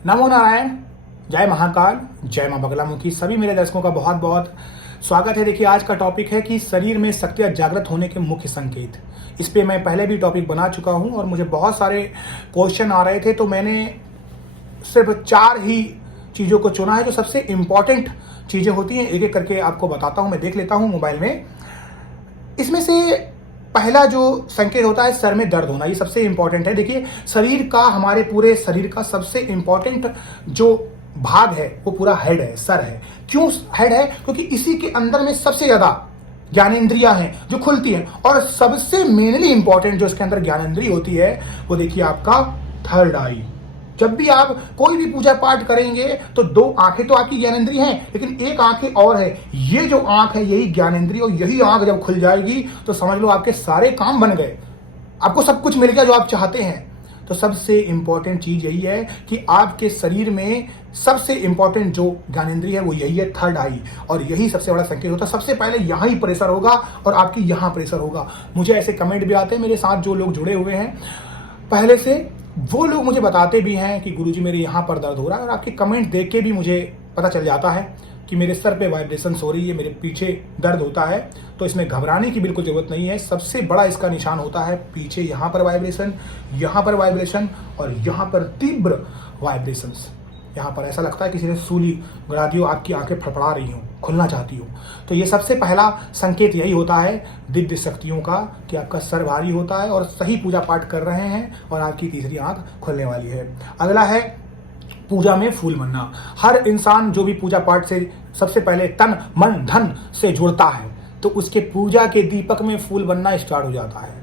नमो नारायण, जय महाकाल, जय मां बगलामुखी। सभी मेरे दर्शकों का बहुत बहुत स्वागत है। देखिए, आज का टॉपिक है कि शरीर में शक्तियाँ जागृत होने के मुख्य संकेत। इस पे मैं पहले भी टॉपिक बना चुका हूँ और मुझे बहुत सारे क्वेश्चन आ रहे थे, तो मैंने सिर्फ 4 ही चीज़ों को चुना है जो सबसे इम्पॉर्टेंट चीज़ें होती हैं। एक एक करके आपको बताता हूँ, मैं देख लेता हूँ मोबाइल में। इसमें से पहला जो संकेत होता है सर में दर्द होना, ये सबसे इंपॉर्टेंट है। देखिए, शरीर का, हमारे पूरे शरीर का सबसे इंपॉर्टेंट जो भाग है वो पूरा हेड है, सर है। क्यों हेड है? क्योंकि इसी के अंदर में सबसे ज्यादा ज्ञानेंद्रियां हैं जो खुलती हैं, और सबसे मेनली इंपॉर्टेंट जो इसके अंदर ज्ञानेंद्रिय होती है वो देखिए आपका थर्ड आई। जब भी आप कोई भी पूजा पाठ करेंगे तो 2 आंखें तो आपकी ज्ञानेंद्रिय हैं, लेकिन एक आंखें और है। ये जो आंख है यही ज्ञानेंद्रिय, और यही आंख जब खुल जाएगी तो समझ लो आपके सारे काम बन गए, आपको सब कुछ मिल गया जो आप चाहते हैं। तो सबसे इंपॉर्टेंट चीज यही है कि आपके शरीर में सबसे इंपॉर्टेंट जो ज्ञानेंद्रिय है वो यही है, थर्ड आई। और यही सबसे बड़ा संकेत होता है। सबसे पहले यहाँ ही प्रेशर होगा और आपकी यहाँ प्रेशर होगा। मुझे ऐसे कमेंट भी आते हैं, मेरे साथ जो लोग जुड़े हुए हैं पहले से, वो लोग मुझे बताते भी हैं कि गुरुजी मेरे यहाँ पर दर्द हो रहा है। और आपके कमेंट देख के भी मुझे पता चल जाता है कि मेरे सर पे वाइब्रेशन हो रही है, मेरे पीछे दर्द होता है। तो इसमें घबराने की बिल्कुल जरूरत नहीं है। सबसे बड़ा इसका निशान होता है पीछे, यहाँ पर वाइब्रेशन, यहाँ पर वाइब्रेशन और यहाँ पर तीव्र वाइब्रेशंस। यहाँ पर ऐसा लगता है किसी ने सूली गड़ा दी हो, आपकी आंखें फड़फड़ा रही हो, खुलना चाहती हो। तो ये सबसे पहला संकेत यही होता है दिव्य शक्तियों का कि आपका सर भारी होता है और सही पूजा पाठ कर रहे हैं और आपकी तीसरी आंख खुलने वाली है। अगला है पूजा में फूल बनना। हर इंसान जो भी पूजा पाठ से सबसे पहले तन मन धन से जुड़ता है तो उसके पूजा के दीपक में फूल बनना स्टार्ट हो जाता है।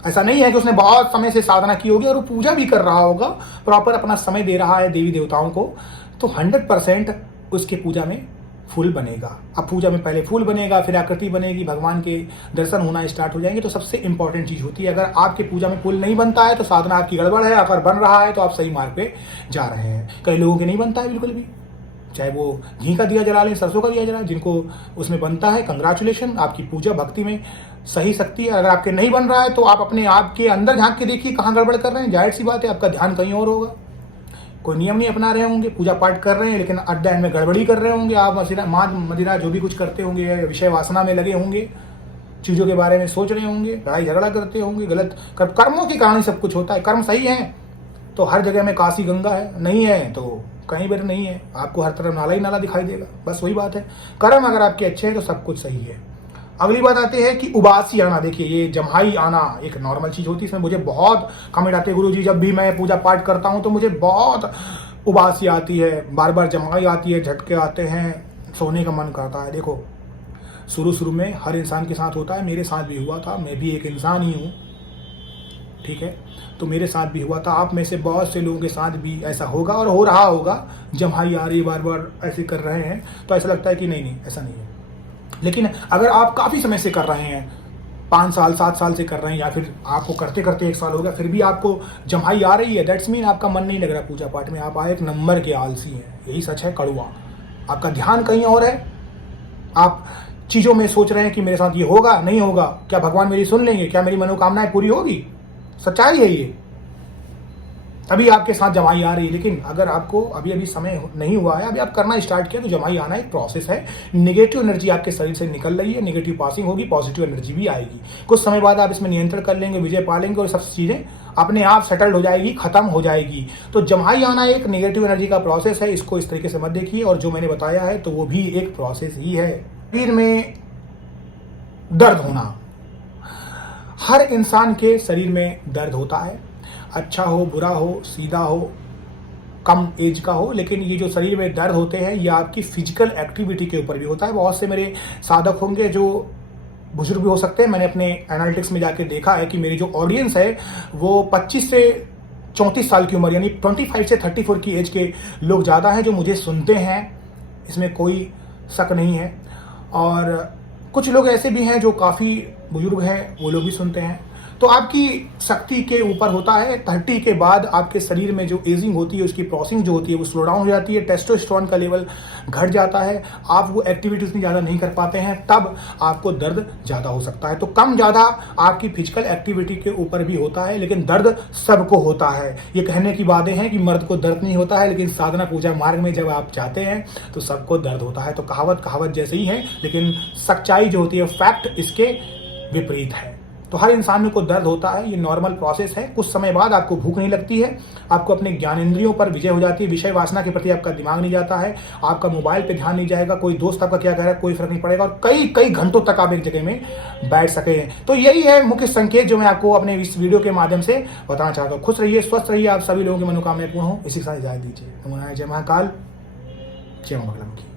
ऐसा नहीं है कि उसने बहुत समय से साधना की होगी और वो पूजा भी कर रहा होगा, प्रॉपर अपना समय दे रहा है देवी देवताओं को, तो 100% उसके पूजा में फूल बनेगा। अब पूजा में पहले फूल बनेगा, फिर आकृति बनेगी, भगवान के दर्शन होना स्टार्ट हो जाएंगे। तो सबसे इंपॉर्टेंट चीज होती है, अगर आपके पूजा में फूल नहीं बनता है तो साधना आपकी गड़बड़ है। अगर बन रहा है तो आप सही मार्ग पे जा रहे हैं। कई लोगों के नहीं बनता है बिल्कुल भी, चाहे वो घी का दिया जला लें, सरसों का दिया जला, जिनको उसमें बनता है कंग्रेचुलेशन, आपकी पूजा भक्ति में सही शक्ति है। अगर आपके नहीं बन रहा है तो आप अपने आप के अंदर झांक के देखिए कहाँ गड़बड़ कर रहे हैं। जाहिर सी बात है आपका ध्यान कहीं और होगा, कोई नियम नहीं अपना रहे होंगे, पूजा पाठ कर रहे हैं लेकिन एट द एंड में गड़बड़ी कर रहे होंगे। आप मदिरा जो भी कुछ करते होंगे, विषय वासना में लगे होंगे, चीज़ों के बारे में सोच रहे होंगे, लड़ाई झगड़ा करते होंगे, गलत कर्मों के कारण सब कुछ होता है। कर्म सही है तो हर जगह में काशी गंगा है, नहीं है तो कहीं पर नहीं है, आपको हर तरफ नाला ही नाला दिखाई देगा। बस वही बात है, कर्म अगर आपके अच्छे हैं तो सब कुछ सही है। अगली बात आती है कि उबासी आना। देखिए, ये जम्हाई आना एक नॉर्मल चीज होती है। इसमें मुझे बहुत कमेंट आते हैं, गुरुजी जब भी मैं पूजा पाठ करता हूँ तो मुझे बहुत उबासी आती है, बार बार जम्हाई आती है, झटके आते हैं, सोने का मन करता है। देखो, शुरू में हर इंसान के साथ होता है, मेरे साथ भी हुआ था, मैं भी एक इंसान ही हूँ, ठीक है। तो मेरे साथ भी हुआ था, आप में से बहुत से लोगों के साथ भी ऐसा होगा और हो रहा होगा। जम्हाई आ रही है, बार बार ऐसे कर रहे हैं तो ऐसा लगता है कि नहीं ऐसा नहीं है। लेकिन अगर आप काफ़ी समय से कर रहे हैं, 5 साल 7 साल से कर रहे हैं, या फिर आपको करते करते 1 साल हो गया, फिर भी आपको जम्हाई आ रही है, दैट्स मीन आपका मन नहीं लग रहा पूजा पाठ में, आप आए 1 नंबर के आलसी हैं। यही सच है, कड़वा। आपका ध्यान कहीं और है, आप चीज़ों में सोच रहे हैं कि मेरे साथ ये होगा नहीं होगा, क्या भगवान मेरी सुन लेंगे, क्या मेरी मनोकामनाएं पूरी होगी। सच्चाई है ये, तभी आपके साथ जमाई आ रही है। लेकिन अगर आपको अभी अभी समय नहीं हुआ है, अभी आप करना स्टार्ट किया, तो जमाई आना एक प्रोसेस है। नेगेटिव एनर्जी आपके शरीर से निकल रही है, नेगेटिव पासिंग होगी, पॉजिटिव एनर्जी भी आएगी। कुछ समय बाद आप इसमें नियंत्रण कर लेंगे, विजय पा लेंगे और सब चीज़ें अपने आप सेटल्ड हो जाएगी, खत्म हो जाएगी। तो जमाई आना एक नेगेटिव एनर्जी का प्रोसेस है, इसको इस तरीके से मत देखिए। और जो मैंने बताया है तो वो भी एक प्रोसेस ही है। शरीर में दर्द होना, हर इंसान के शरीर में दर्द होता है, अच्छा हो, बुरा हो, सीधा हो, कम एज का हो, लेकिन ये जो शरीर में दर्द होते हैं ये आपकी फिजिकल एक्टिविटी के ऊपर भी होता है। बहुत से मेरे साधक होंगे जो बुजुर्ग भी हो सकते हैं, मैंने अपने एनालिटिक्स में जाके देखा है कि मेरी जो ऑडियंस है वो 25 से 34 साल की उम्र, यानी 25 से 34 की एज के लोग ज़्यादा हैं जो मुझे सुनते हैं, इसमें कोई शक नहीं है। और कुछ लोग ऐसे भी हैं जो काफ़ी बुजुर्ग हैं, वो लोग भी सुनते हैं। तो आपकी शक्ति के ऊपर होता है। 30 के बाद आपके शरीर में जो एजिंग होती है, उसकी प्रोसेसिंग जो होती है वो स्लो डाउन हो जाती है, टेस्टोस्टेरोन का लेवल घट जाता है, आप वो एक्टिविटी उतनी ज़्यादा नहीं कर पाते हैं, तब आपको दर्द ज़्यादा हो सकता है। तो कम ज़्यादा आपकी फिजिकल एक्टिविटी के ऊपर भी होता है, लेकिन दर्द सबको होता है। ये कहने की बातें हैं कि मर्द को दर्द नहीं होता है, लेकिन साधना पूजा मार्ग में जब आप जाते हैं तो सबको दर्द होता है। तो कहावत जैसे ही है, लेकिन सच्चाई जो होती है, फैक्ट इसके विपरीत है। तो हर इंसान को दर्द होता है, ये नॉर्मल प्रोसेस है। कुछ समय बाद आपको भूख नहीं लगती है, आपको अपने ज्ञानेंद्रियों पर विजय हो जाती है, विषय वासना के प्रति आपका दिमाग नहीं जाता है, आपका मोबाइल पे ध्यान नहीं जाएगा, कोई दोस्त आपका क्या कह रहा है कोई फर्क नहीं पड़ेगा, और कई कई घंटों तक आप एक जगह में बैठ सके। तो यही है मुख्य संकेत जो मैं आपको अपने इस वीडियो के माध्यम से बताना चाहता हूँ। खुश रहिए, स्वस्थ रहिए, आप सभी लोगों की मनोकामनाएं पूर्ण हो, इसी के साथ इजाजत दीजिए। जय महाकाल, जय मां बगलामुखी।